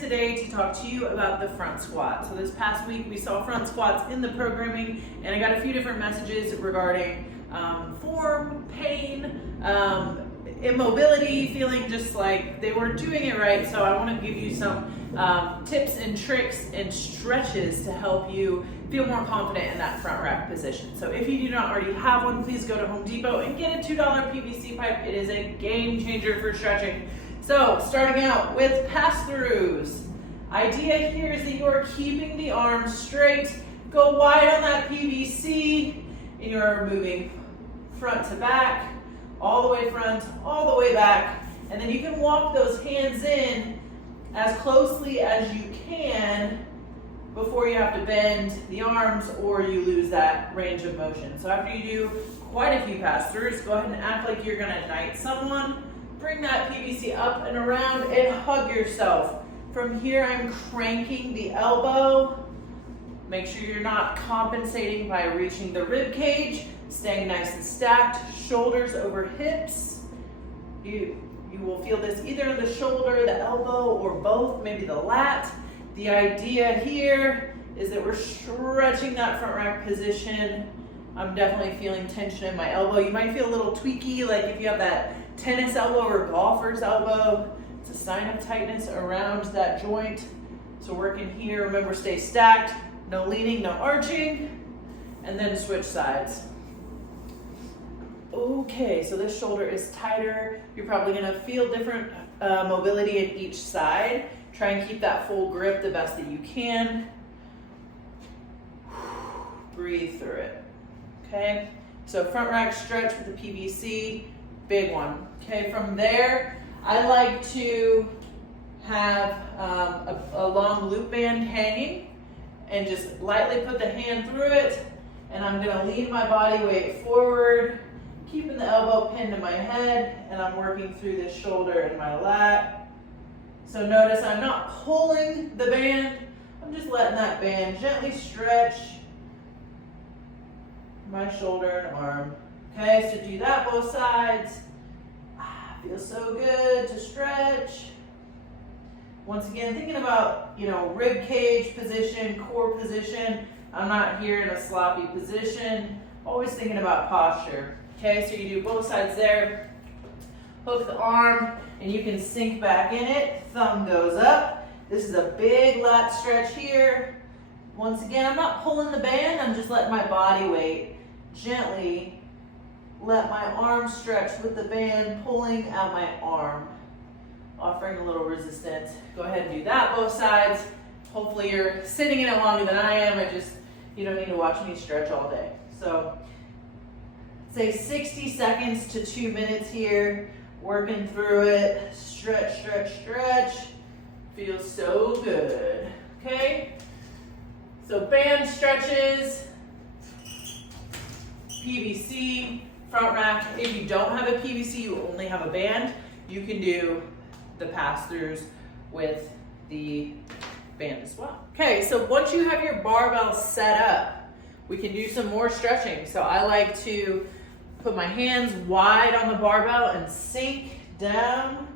today to talk to you about the front squat. So this past week we saw front squats in the programming, and I got a few different messages regarding form, pain, immobility, feeling just like they weren't doing it right. So I want to give you some tips and tricks and stretches to help you feel more confident in that front rack position. So if you do not already have one, please go to Home Depot and get a $2 PVC pipe. It is a game changer for stretching. So starting out with pass-throughs. Idea here is that you are keeping the arms straight. Go wide on that PVC, and you're moving front to back, all the way front, all the way back, and then you can walk those hands in as closely as you can before you have to bend the arms or you lose that range of motion. So after you do quite a few pass-throughs, go ahead and act like you're gonna knight someone. Bring that PVC up and around and hug yourself. From here, I'm cranking the elbow. Make sure you're not compensating by reaching the rib cage, staying nice and stacked, shoulders over hips. You will feel this either in the shoulder, the elbow, or both, maybe the lat. The idea here is that we're stretching that front rack position. I'm definitely feeling tension in my elbow. You might feel a little tweaky, like if you have that tennis elbow or golfer's elbow. It's a sign of tightness around that joint. So working here, remember, stay stacked, no leaning, no arching, and then switch sides. Okay, so this shoulder is tighter. You're probably gonna feel different mobility in each side. Try and keep that full grip the best that you can. Breathe through it, okay? So front rack stretch with the PVC, big one. Okay, from there, I like to have a long loop band hanging and just lightly put the hand through it, and I'm gonna lean my body weight forward, keeping the elbow pinned to my head, and I'm working through this shoulder and my lat. So notice I'm not pulling the band, I'm just letting that band gently stretch my shoulder and arm. Okay, so do that both sides. Feels so good to stretch. Once again, thinking about, rib cage position, core position. I'm not here in a sloppy position. Always thinking about posture. Okay, so you do both sides there. Hook the arm, and you can sink back in it. Thumb goes up. This is a big lat stretch here. Once again, I'm not pulling the band. I'm just letting my body weight gently let my arm stretch with the band pulling out my arm, offering a little resistance. Go ahead and do that both sides. Hopefully you're sitting in it longer than I am. You don't need to watch me stretch all day. So say 60 seconds to 2 minutes here, working through it. Stretch, stretch, stretch. Feels so good, okay? So band stretches, PVC, front rack. If you don't have a PVC, you only have a band, you can do the pass-throughs with the band as well. Okay, so once you have your barbell set up, we can do some more stretching. So I like to put my hands wide on the barbell and sink down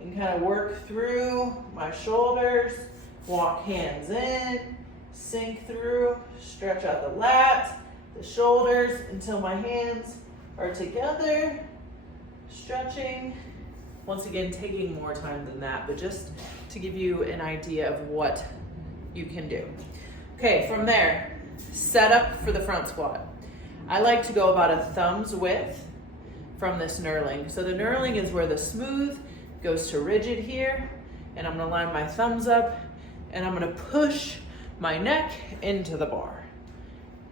and kind of work through my shoulders, walk hands in, sink through, stretch out the lats, the shoulders until my hands are together, stretching. Once again, taking more time than that, but just to give you an idea of what you can do. Okay, from there, set up for the front squat. I like to go about a thumb's width from this knurling. So the knurling is where the smooth goes to rigid here, and I'm gonna line my thumbs up, and I'm gonna push my neck into the bar.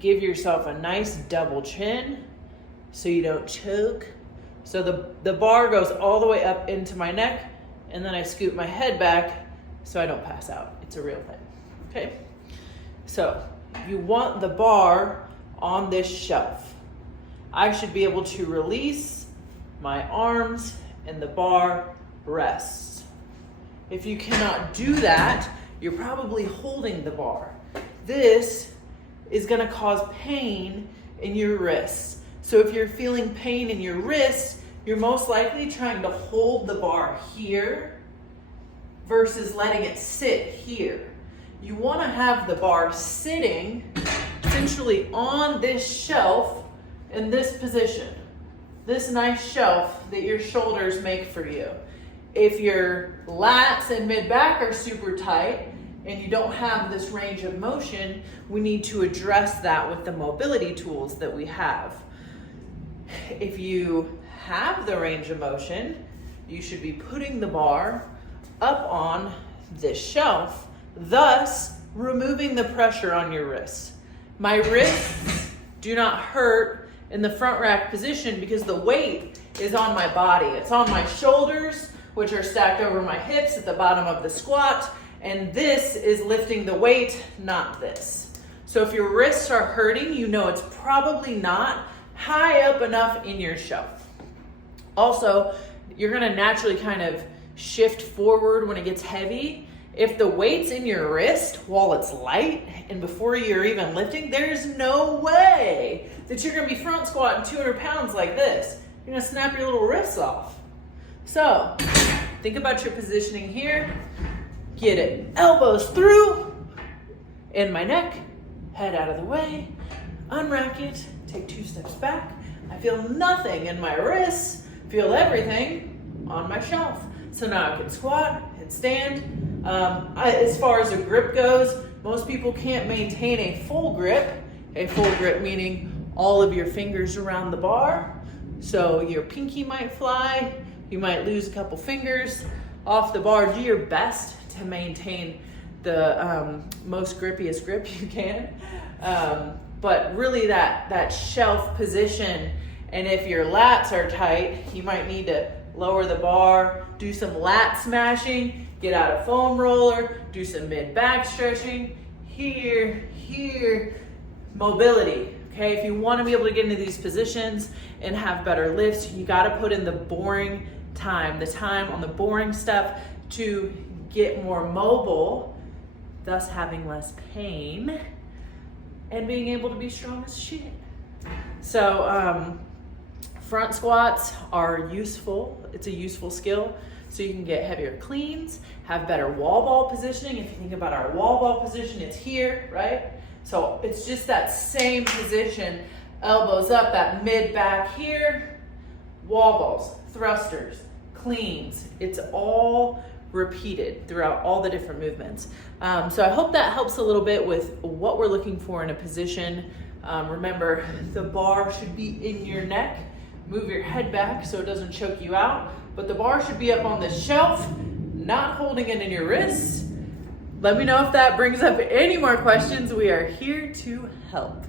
Give yourself a nice double chin so you don't choke. So the bar goes all the way up into my neck, and then I scoot my head back so I don't pass out. It's a real thing, okay? So you want the bar on this shelf. I should be able to release my arms and the bar rests. If you cannot do that, you're probably holding the bar. This is gonna cause pain in your wrists. So if you're feeling pain in your wrists, you're most likely trying to hold the bar here versus letting it sit here. You want to have the bar sitting essentially on this shelf in this position, this nice shelf that your shoulders make for you. If your lats and mid-back are super tight and you don't have this range of motion, we need to address that with the mobility tools that we have. If you have the range of motion, you should be putting the bar up on this shelf, thus removing the pressure on your wrists. My wrists do not hurt in the front rack position because the weight is on my body. It's on my shoulders, which are stacked over my hips at the bottom of the squat, and this is lifting the weight, not this. So if your wrists are hurting, you know it's probably not high up enough in your shelf. Also, you're gonna naturally kind of shift forward when it gets heavy. If the weight's in your wrist while it's light and before you're even lifting, there's no way that you're gonna be front squatting 200 pounds like this. You're gonna snap your little wrists off. So think about your positioning here. Get it, elbows through, in my neck, head out of the way, unrack it, take 2 steps back. I feel nothing in my wrists, feel everything on my shelf. So now I can squat and stand. As far as a grip goes, most people can't maintain a full grip meaning all of your fingers around the bar. So your pinky might fly, you might lose a couple fingers off the bar. Do your best to maintain the most grippiest grip you can. But really that shelf position, and if your lats are tight, you might need to lower the bar, do some lat smashing, get out a foam roller, do some mid-back stretching, here, mobility. Okay, if you want to be able to get into these positions and have better lifts, you got to put in the boring time, the time on the boring stuff to get more mobile, thus having less pain and being able to be strong as shit. So front squats are useful. It's a useful skill. So you can get heavier cleans, have better wall ball positioning. If you think about our wall ball position, it's here, right? So it's just that same position, elbows up, that mid back here, wall balls, thrusters, cleans. It's all repeated throughout all the different movements. So I hope that helps a little bit with what we're looking for in a position. Remember, the bar should be in your neck. Move your head back so it doesn't choke you out. But the bar should be up on the shelf, not holding it in your wrists. Let me know if that brings up any more questions. We are here to help.